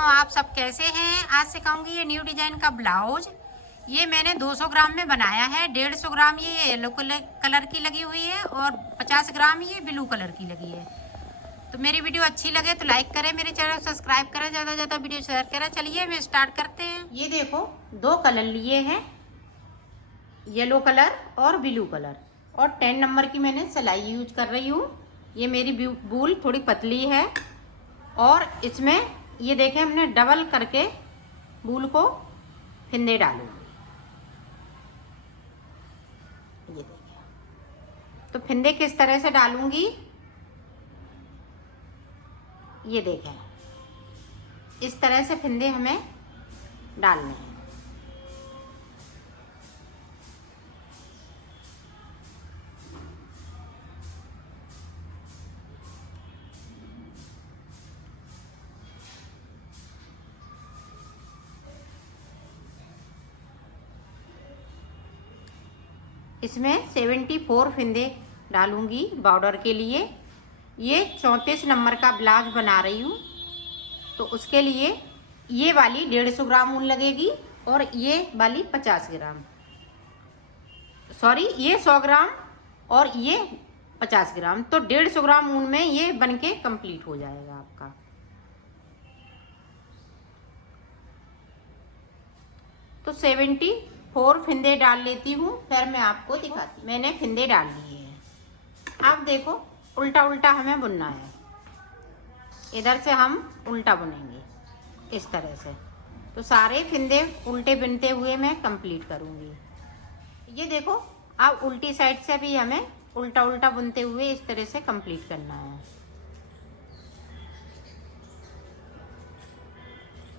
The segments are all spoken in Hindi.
आप सब कैसे हैं। आज सिखाऊंगी ये न्यू डिजाइन का ब्लाउज। ये मैंने 200 ग्राम में बनाया है। 150 ग्राम ये येलो कलर की लगी हुई है और 50 ग्राम ये ब्लू कलर की लगी है। तो मेरी वीडियो अच्छी लगे तो लाइक करें, मेरे चैनल सब्सक्राइब करें, ज़्यादा से ज़्यादा वीडियो शेयर करें। चलिए मैं स्टार्ट करते हैं। ये देखो 2 कलर लिए हैं, येलो कलर और ब्लू कलर, और 10 नंबर की मैंने सिलाई यूज कर रही हूँ। ये मेरी बूल थोड़ी पतली है और इसमें ये देखें हमने डबल करके बूल को फिंदे डालूंगी। ये देखिए, तो फिंदे किस तरह से डालूंगी ये देखें, इस तरह से फिंदे हमें डालने हैं। इसमें 74 फिंदे डालूंगी बॉर्डर के लिए। ये 34 नंबर का ब्लाउज बना रही हूँ, तो उसके लिए ये वाली 150 ग्राम ऊन लगेगी और ये वाली 50 ग्राम, सॉरी ये 100 ग्राम और ये 50 ग्राम, तो 150 ग्राम ऊन में ये बनके कंप्लीट हो जाएगा आपका। तो 74 फिंदे डाल लेती हूँ, फिर मैं आपको दिखाती हूँ। मैंने फिंदे डाल लिए हैं। अब देखो उल्टा उल्टा हमें बुनना है। इधर से हम उल्टा बुनेंगे इस तरह से। तो सारे फिंदे उल्टे बुनते हुए मैं कंप्लीट करूँगी। ये देखो अब उल्टी साइड से भी हमें उल्टा उल्टा बुनते हुए इस तरह से कंप्लीट करना है।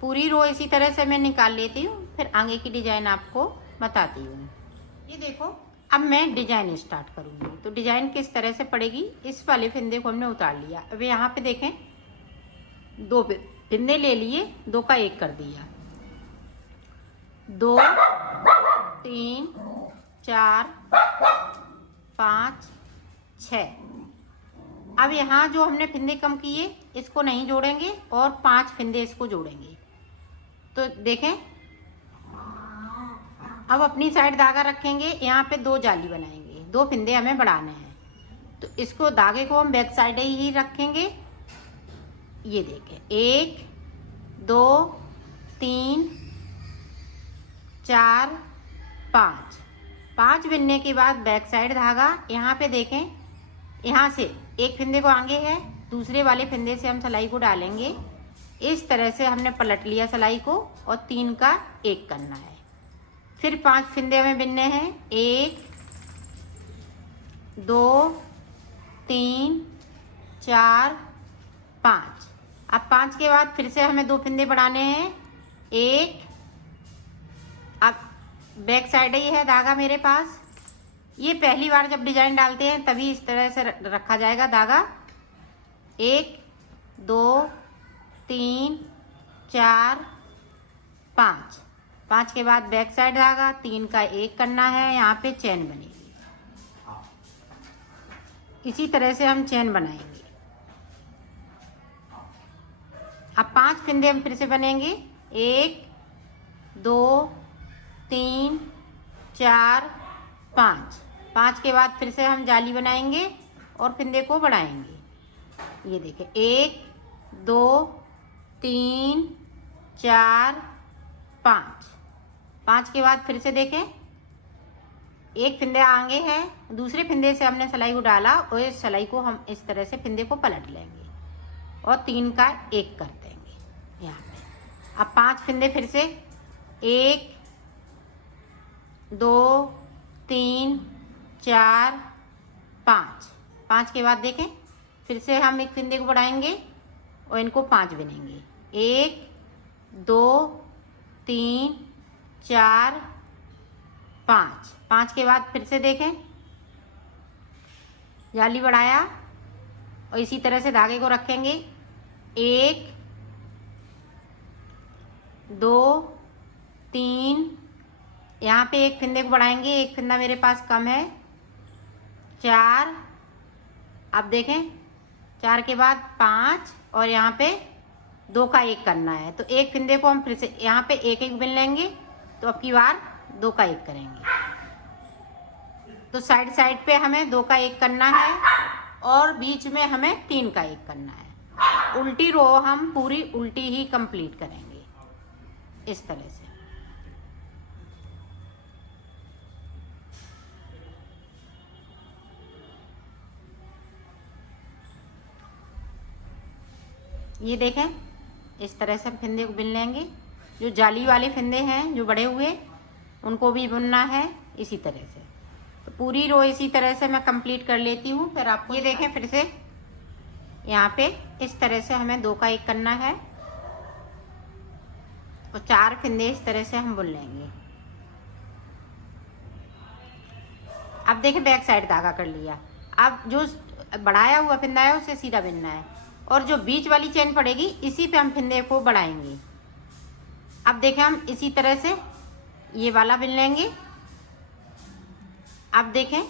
पूरी रो इसी तरह से मैं निकाल लेती हूँ, फिर आगे की डिजाइन आपको बताती हूँ। ये देखो अब मैं डिजाइन स्टार्ट करूँगी। तो डिजाइन किस तरह से पड़ेगी, इस वाले फिंदे को हमने उतार लिया। अब यहाँ पे देखें 2 फिंदे ले लिए, 2 का 1 कर दिया। 2 3 4 5 6। अब यहाँ जो हमने फिंदे कम किए इसको नहीं जोड़ेंगे और 5 फिंदे इसको जोड़ेंगे। तो देखें अब अपनी साइड धागा रखेंगे, यहाँ पे 2 जाली बनाएंगे, 2 फिंदे हमें बढ़ाने हैं। तो इसको धागे को हम बैक साइड ही रखेंगे। ये देखें 1 2 3 4 5। 5 बिनने के बाद बैक साइड धागा, यहाँ पे देखें यहाँ से एक फिंदे को आगे है, दूसरे वाले फिंदे से हम सिलाई को डालेंगे। इस तरह से हमने पलट लिया सिलाई को और 3 का 1 करना है। फिर 5 फिंदे हमें बिनने हैं, 1 2 3 4 5। अब 5 के बाद फिर से हमें 2 फिंदे बढ़ाने हैं, 1। अब बैक साइड ही है धागा मेरे पास। ये पहली बार जब डिजाइन डालते हैं तभी इस तरह से रखा जाएगा धागा। 1 2 3 4 5। 5 के बाद बैक साइड धागा, 3 का 1 करना है, यहाँ पे चेन बनेगी। इसी तरह से हम चेन बनाएंगे। अब 5 फिंदे हम फिर से बनेंगे, 1 2 3 4 5। 5 के बाद फिर से हम जाली बनाएंगे और फिंदे को बढ़ाएंगे। ये देखें 1 2 3 4 5। 5 के बाद फिर से देखें एक फिंदे आगे है, दूसरे फिंदे से हमने सिलाई को डाला और इस सिलाई को हम इस तरह से फिंदे को पलट लेंगे और 3 का 1 कर देंगे यहाँ पे। अब 5 फिंदे फिर से 1 2 3 4 5। 5 के बाद देखें फिर से हम एक फिंदे को बढ़ाएंगे और इनको 5 बिनेंगे, 1 2 3 4 5। 5 के बाद फिर से देखें जाली बढ़ाया और इसी तरह से धागे को रखेंगे, 1 2 3। यहाँ पे एक फिंदे को बढ़ाएंगे, एक फिंदा मेरे पास कम है, 4। अब देखें 4 के बाद 5 और यहाँ पे 2 का 1 करना है। तो एक फिंदे को हम फिर से यहाँ पे एक एक बिन लेंगे, तो अब की बार 2 का 1 करेंगे। तो साइड साइड पे हमें 2 का 1 करना है और बीच में हमें 3 का 1 करना है। उल्टी रो हम पूरी उल्टी ही कंप्लीट करेंगे इस तरह से। ये देखें, इस तरह से हम फिंदे को बिन लेंगे। जो जाली वाले फिंदे हैं जो बड़े हुए, उनको भी बुनना है इसी तरह से। तो पूरी रो इसी तरह से मैं कंप्लीट कर लेती हूँ, फिर आपको ये देखें फिर से यहाँ पे इस तरह से हमें 2 का 1 करना है और 4 फिंदे इस तरह से हम बुन लेंगे। अब देखें बैक साइड धागा कर लिया। अब जो बढ़ाया हुआ फिंदा है उसे सीधा बिनना है और जो बीच वाली चेन पड़ेगी इसी पे हम फिंदे को बढ़ाएंगे। अब देखें हम इसी तरह से ये वाला बिन लेंगे। अब देखें,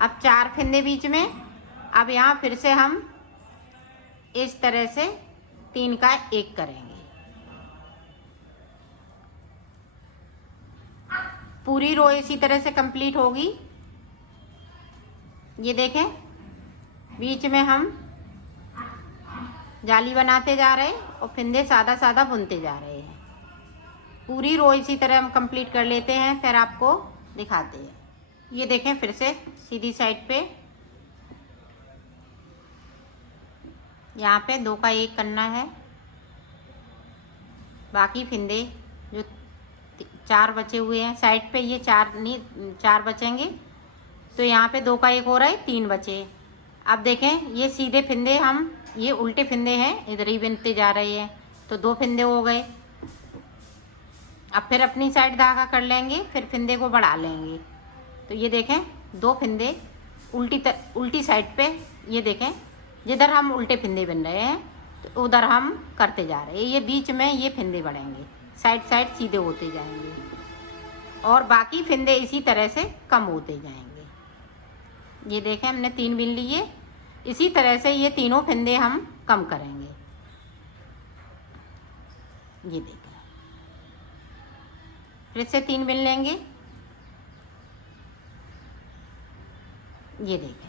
अब 4 फिंदे बीच में। अब यहाँ फिर से हम इस तरह से 3 का 1 करेंगे। पूरी रो इसी तरह से कंप्लीट होगी। ये देखें, बीच में हम जाली बनाते जा रहे हैं और फिंदे सादा सादा बुनते जा रहे हैं। पूरी रो इसी तरह हम कंप्लीट कर लेते हैं, फिर आपको दिखाते हैं। ये देखें फिर से सीधी साइड पे यहाँ पे 2 का 1 करना है। बाकी फिंदे जो 4 बचे हुए हैं साइड पे, ये 4 नहीं 4 बचेंगे, तो यहाँ पे 2 का 1 हो रहा है, 3 बचे। अब देखें ये सीधे फिंदे हम ये उल्टे फिंदे हैं, इधर ही बिनते जा रहे हैं, तो 2 फिंदे हो गए। अब फिर अपनी साइड धागा कर लेंगे, फिर फिंदे को बढ़ा लेंगे। तो ये देखें 2 फिंदे उल्टी साइड पे, ये देखें जिधर हम उल्टे फिंदे बन रहे हैं तो उधर हम करते जा रहे हैं। ये बीच में ये फिंदे बढ़ेंगे, साइड साइड सीधे होते जाएंगे और बाकी फिंदे इसी तरह से कम होते जाएंगे। ये देखें हमने 3 बिन लिए, इसी तरह से ये तीनों फिंदे हम कम करेंगे। ये देखें फिर से 3 बिन लेंगे। ये देखें,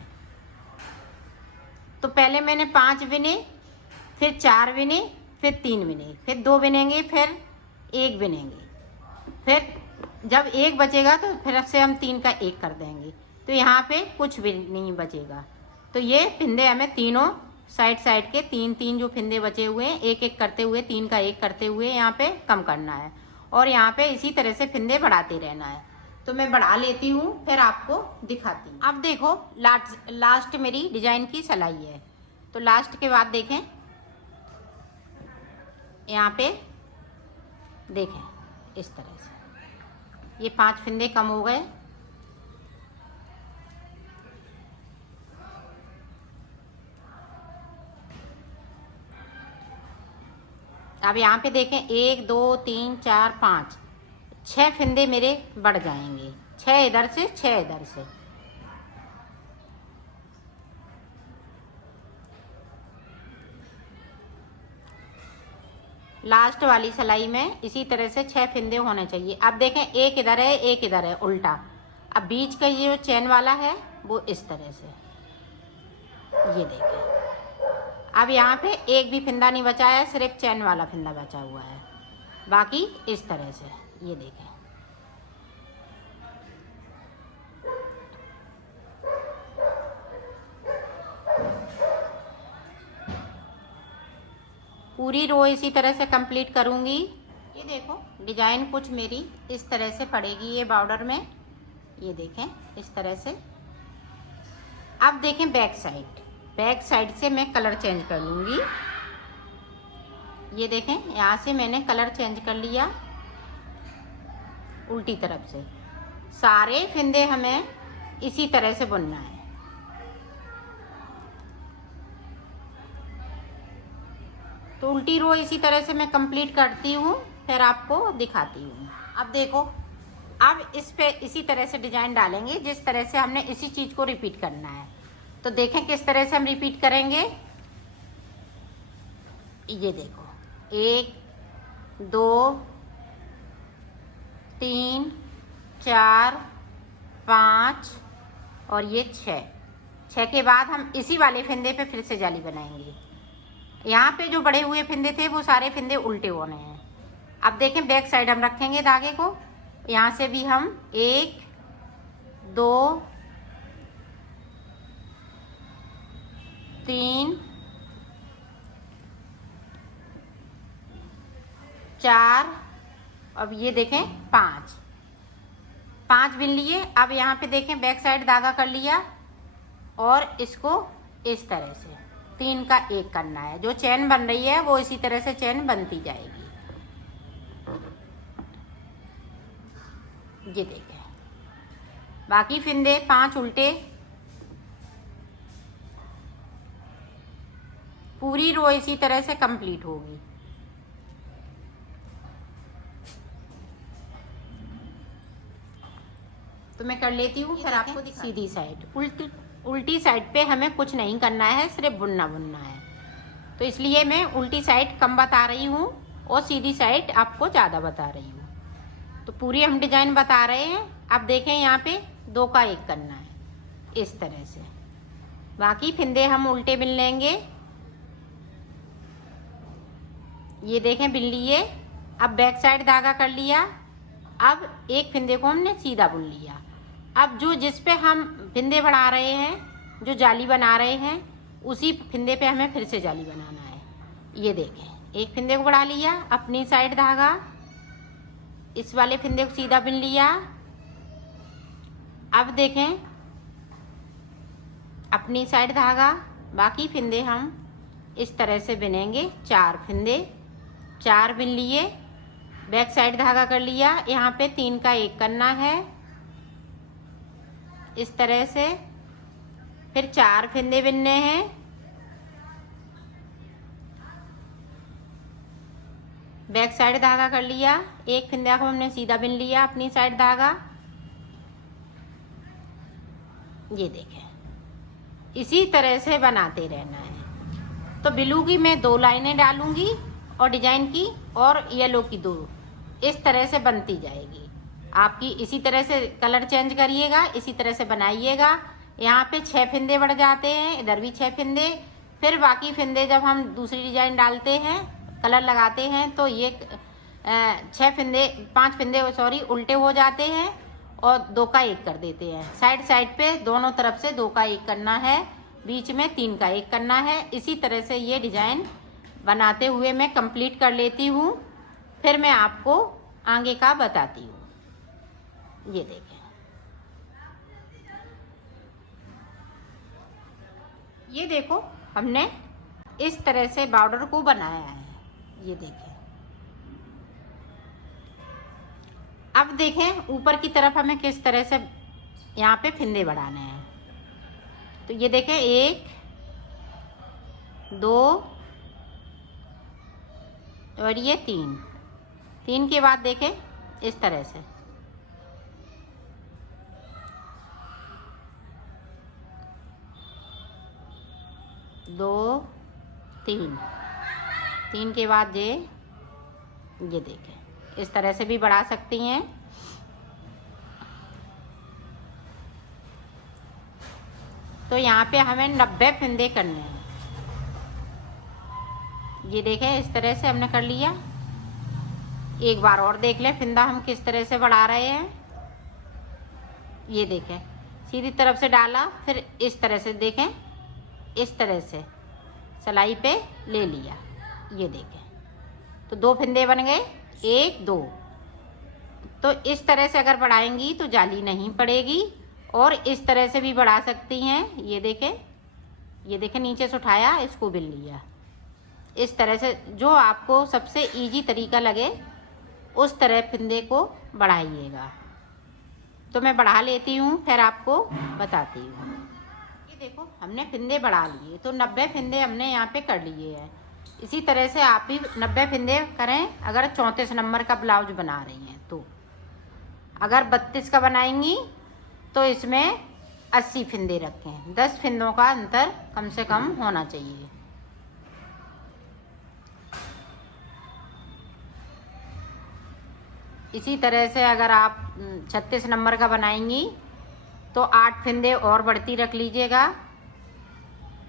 तो पहले मैंने 5 बिने, फिर 4 बिने, फिर 3 बिने, फिर 2 बिनेंगे, फिर 1 बिनेंगे, फिर जब 1 बचेगा तो फिर से हम 3 का 1 कर देंगे। तो यहाँ पे कुछ भी नहीं बचेगा। तो ये फिंदे हमें तीनों साइड साइड के 3 जो फिंदे बचे हुए हैं, 1 करते हुए 3 का 1 करते हुए यहाँ पे कम करना है और यहाँ पे इसी तरह से फिंदे बढ़ाते रहना है। तो मैं बढ़ा लेती हूँ, फिर आपको दिखाती हूँ। अब देखो लास्ट मेरी डिजाइन की सिलाई है। तो लास्ट के बाद देखें, यहाँ पे देखें इस तरह से ये 5 फिंदे कम हो गए। अब यहाँ पे देखें 1 2 3 4 5 6 फिंदे मेरे बढ़ जाएंगे, 6 इधर से 6 इधर से। लास्ट वाली सिलाई में इसी तरह से 6 फिंदे होने चाहिए। अब देखें 1 इधर है 1 इधर है उल्टा। अब बीच का ये जो चैन वाला है वो इस तरह से, ये देखें। अब यहाँ पे एक भी फिंदा नहीं बचा है, सिर्फ चैन वाला फिंदा बचा हुआ है, बाकी इस तरह से। ये देखें, पूरी रो इसी तरह से कंप्लीट करूँगी। ये देखो डिजाइन कुछ मेरी इस तरह से पड़ेगी ये बॉर्डर में। ये देखें इस तरह से। अब देखें बैक साइड से मैं कलर चेंज कर लूँगी। ये देखें यहाँ से मैंने कलर चेंज कर लिया उल्टी तरफ से। सारे फिंदे हमें इसी तरह से बुनना है। तो उल्टी रो इसी तरह से मैं कंप्लीट करती हूँ, फिर आपको दिखाती हूँ। अब देखो, अब इस पे इसी तरह से डिजाइन डालेंगे जिस तरह से हमने इसी चीज़ को रिपीट करना है। तो देखें किस तरह से हम रिपीट करेंगे। ये देखो 1 2 3 4 5 और ये 6 के बाद हम इसी वाले फंदे पे फिर से जाली बनाएंगे। यहाँ पे जो बड़े हुए फंदे थे वो सारे फंदे उल्टे होने हैं। अब देखें बैक साइड हम रखेंगे धागे को, यहाँ से भी हम 1 2 3 4 अब ये देखें 5 बिन लिए। अब यहाँ पे देखें बैक साइड धागा कर लिया और इसको इस तरह से 3 का 1 करना है। जो चैन बन रही है वो इसी तरह से चैन बनती जाएगी। ये देखें बाकी फंदे 5 उल्टे, पूरी रो इसी तरह से कंप्लीट होगी। तो मैं कर लेती हूँ फिर आपको दिखा। सीधी साइड उल्टी साइड पे हमें कुछ नहीं करना है, सिर्फ बुनना है। तो इसलिए मैं उल्टी साइड कम बता रही हूँ और सीधी साइड आपको ज़्यादा बता रही हूँ। तो पूरी हम डिजाइन बता रहे हैं। अब देखें यहाँ पे 2 का 1 करना है इस तरह से। बाकी फंदे हम उल्टे बिन लेंगे। ये देखें बिन लिए। अब बैक साइड धागा कर लिया। अब एक फंदे को हमने सीधा बुन लिया। अब जो जिस पे हम फंदे बढ़ा रहे हैं, जो जाली बना रहे हैं, उसी फंदे पे हमें फिर से जाली बनाना है। ये देखें एक फंदे को बढ़ा लिया, अपनी साइड धागा, इस वाले फंदे को सीधा बिन लिया। अब देखें अपनी साइड धागा, बाकी फंदे हम इस तरह से बिनेंगे। 4 फंदे, 4 बिन लिए, बैक साइड धागा कर लिया। यहाँ पे 3 का 1 करना है इस तरह से। फिर 4 फंदे बिनने हैं। बैक साइड धागा कर लिया, एक फंदे को हमने सीधा बिन लिया, अपनी साइड धागा। ये देखें इसी तरह से बनाते रहना है। तो ब्लू की मैं 2 लाइनें डालूंगी और डिजाइन की, और येलो की 2, इस तरह से बनती जाएगी आपकी। इसी तरह से कलर चेंज करिएगा, इसी तरह से बनाइएगा। यहाँ पे 6 फंदे बढ़ जाते हैं, इधर भी 6 फंदे। फिर बाकी फंदे जब हम दूसरी डिजाइन डालते हैं, कलर लगाते हैं, तो ये 5 फंदे सॉरी उल्टे हो जाते हैं और 2 का 1 कर देते हैं। साइड पे दोनों तरफ से 2 का 1 करना है, बीच में 3 का 1 करना है। इसी तरह से ये डिजाइन बनाते हुए मैं कंप्लीट कर लेती हूँ। फिर मैं आपको आगे का बताती हूँ। ये देखें ये देखो हमने इस तरह से बॉर्डर को बनाया है। ये देखें। अब देखें ऊपर की तरफ हमें किस तरह से यहाँ पे फंदे बढ़ाने हैं। तो ये देखें 1 2 और ये 3 के बाद देखें इस तरह से 2 3 के बाद ये देखें इस तरह से भी बढ़ा सकती हैं। तो यहाँ पे हमें 90 फंदे करने हैं। ये देखें इस तरह से हमने कर लिया। एक बार और देख लें फंदा हम किस तरह से बढ़ा रहे हैं। ये देखें सीधी तरफ से डाला, फिर इस तरह से देखें, इस तरह से सिलाई पे ले लिया। ये देखें तो 2 फंदे बन गए, 1 2। तो इस तरह से अगर बढ़ाएंगी तो जाली नहीं पड़ेगी, और इस तरह से भी बढ़ा सकती हैं। ये देखें नीचे से उठाया, इसको बिन लिया। इस तरह से जो आपको सबसे इजी तरीका लगे उस तरह फंदे को बढ़ाइएगा। तो मैं बढ़ा लेती हूँ, फिर आपको बताती हूँ। ये देखो हमने फंदे बढ़ा लिए, तो 90 फंदे हमने यहाँ पे कर लिए हैं। इसी तरह से आप भी 90 फंदे करें अगर 34 नंबर का ब्लाउज बना रही हैं। तो अगर 32 का बनाएंगी तो इसमें 80 फिंदे रखें। 10 फिंदों का अंतर कम से कम होना चाहिए। इसी तरह से अगर आप 36 नंबर का बनाएंगी तो 8 फिंदे और बढ़ती रख लीजिएगा।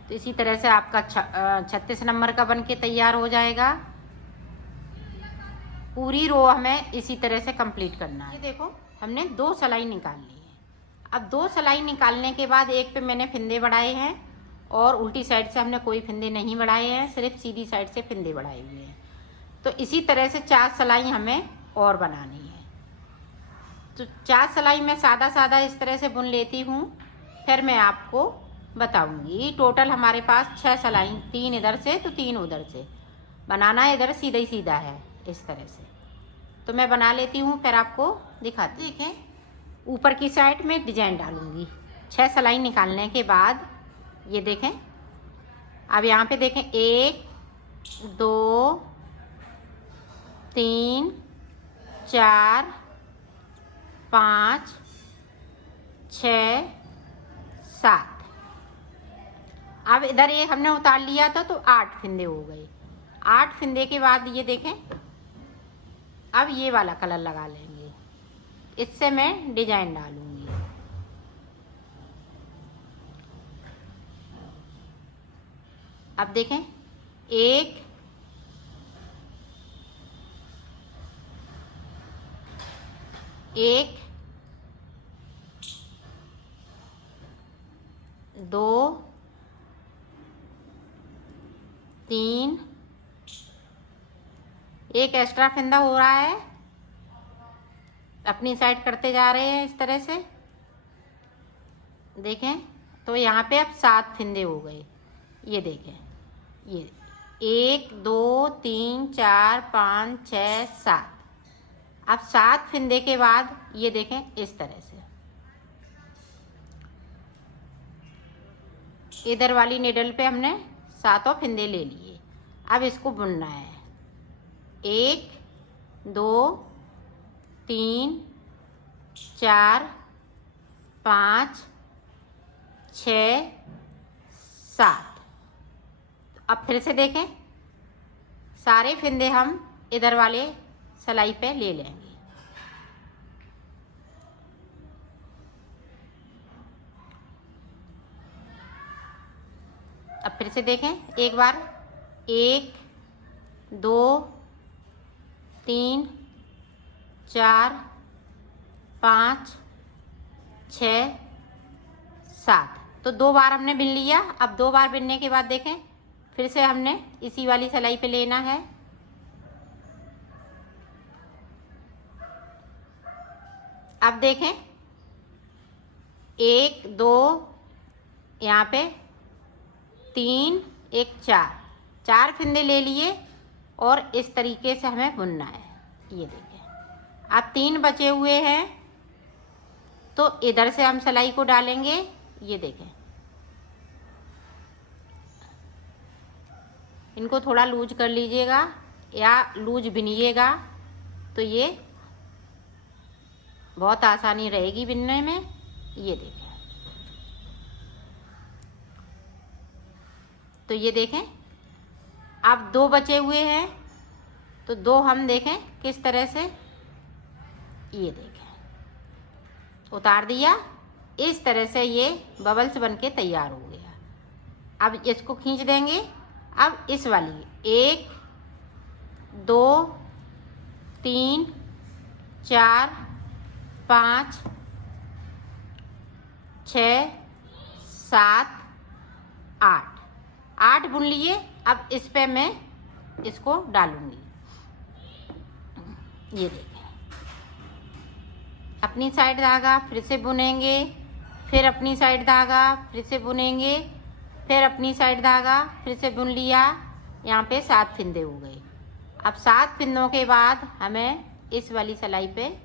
तो इसी तरह से आपका 36 नंबर का बन के तैयार हो जाएगा। पूरी रो हमें इसी तरह से कंप्लीट करना है। ये देखो हमने 2 सिलाई निकाल ली है। अब 2 सिलाई निकालने के बाद एक पे मैंने फिंदे बढ़ाए हैं और उल्टी साइड से हमने कोई फिंदे नहीं बढ़ाए हैं, सिर्फ सीधी साइड से फिंदे बढ़ाए हुए हैं। तो इसी तरह से 4 सिलाई हमें और बनानी है। तो 4 सिलाई मैं सादा सादा इस तरह से बुन लेती हूँ, फिर मैं आपको बताऊंगी। टोटल हमारे पास 6 सिलाई, 3 इधर से तो 3 उधर से बनाना है। इधर सीधा ही सीधा है इस तरह से। तो मैं बना लेती हूँ, फिर आपको दिखाती हूँ। देखें ऊपर की साइड में डिजाइन डालूंगी। 6 सिलाई निकालने के बाद ये देखें, अब यहाँ पे देखें 1 2 3 4 5 6 7। अब इधर एक हमने उतार लिया था तो 8 फिंदे हो गए। 8 फिंदे के बाद ये देखें, अब ये वाला कलर लगा लेंगे। इससे मैं डिजाइन डालूंगी। अब देखें 1 1 2 3, एक एक्स्ट्रा फंदा हो रहा है, अपनी साइड करते जा रहे हैं इस तरह से। देखें तो यहाँ पे अब 7 फिंदे हो गए। ये देखें, ये 1 2 3 4 5 6 7। अब 7 फिंदे के बाद ये देखें इस तरह से इधर वाली निडल पे हमने 7 फिंदे ले लिए। अब इसको बुनना है। 1 2 3 4 5 6 7। अब फिर से देखें, सारे फिंदे हम इधर वाले सिलाई पे ले लेंगे। अब फिर से देखें एक बार, 1 2 3 4 5 6 7। तो 2 बार हमने बिन लिया। अब 2 बार बिनने के बाद देखें फिर से हमने इसी वाली सिलाई पे लेना है। अब देखें 1 2 यहाँ पे 3 1 4 फिंदे ले लिए और इस तरीके से हमें बुनना है। ये देखें अब 3 बचे हुए हैं तो इधर से हम सिलाई को डालेंगे। ये देखें, इनको थोड़ा लूज कर लीजिएगा या लूज बिनिएगा तो ये बहुत आसानी रहेगी बिनने में। ये देखें, तो ये देखें अब 2 बचे हुए हैं तो 2 हम देखें किस तरह से, ये देखें उतार दिया। इस तरह से ये बबल्स बन के तैयार हो गया। अब इसको खींच देंगे। अब इस वाली 1 2 3 4 5 6 7 8 बुन लिए। अब इस पे मैं इसको डालूंगी। ये देखें, अपनी साइड धागा फिर से बुनेंगे, फिर अपनी साइड धागा फिर से बुनेंगे, फिर अपनी साइड धागा फिर से बुन लिया। यहाँ पे 7 फिंदे हो गए। अब 7 फिंदों के बाद हमें इस वाली सिलाई पे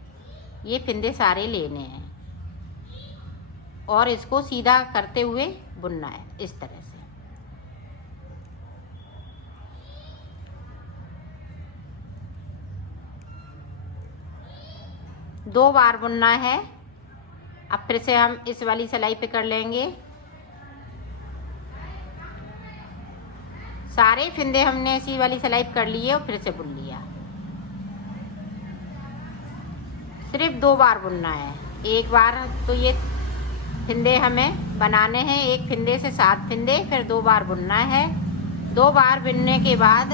ये फिंदे सारे लेने हैं और इसको सीधा करते हुए बुनना है इस तरह से। दो बार बुनना है। अब फिर से हम इस वाली सिलाई पे कर लेंगे। सारे फंदे हमने इसी वाली सिलाई पे कर लिए और फिर से बुन लिया। सिर्फ 2 बार बुनना है। एक बार तो ये फंदे हमें बनाने हैं, एक फंदे से 7 फंदे, फिर 2 बार बुनना है। 2 बार बुनने के बाद